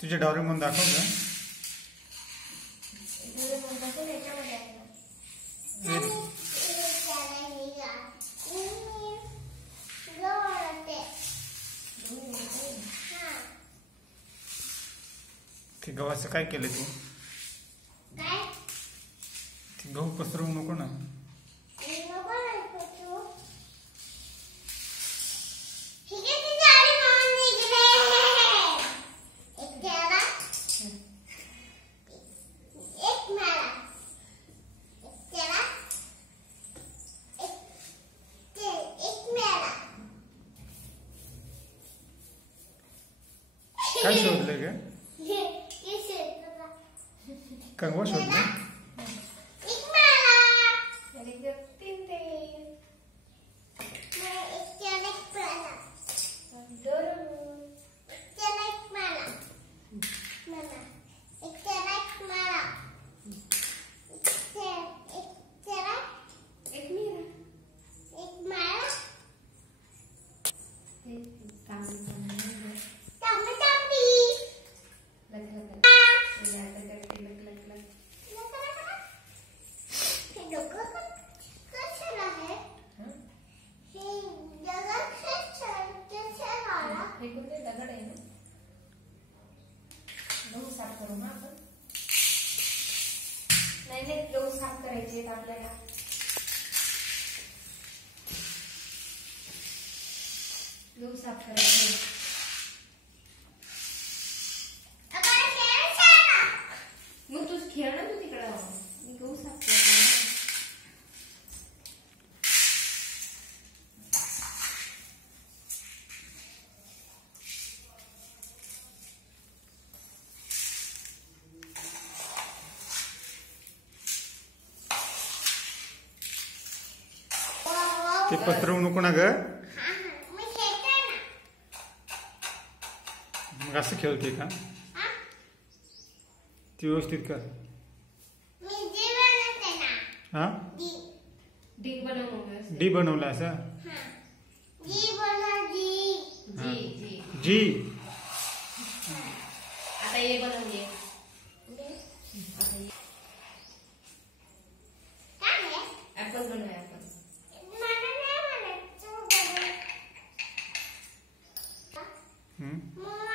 तुझे डोरेमोन दाखव का? ते गव्हाचं काय केलं तू? ते गहू पसरवू नको ना. काय शोधलं ग? कंगवा शोधलं? नाही गहू साफ करायचे आपल्याला. गहू साफ करायचे. मग तू खेळ ना तू तिकडं. मी गहू साफ करायचे. ते पसरवू नको ना ग. मग असं खेळते का? ती व्यवस्थित कर. हा डी बनवला असं. जी आता ये बनवूया. ऍपल बनवूया आपण. हम्म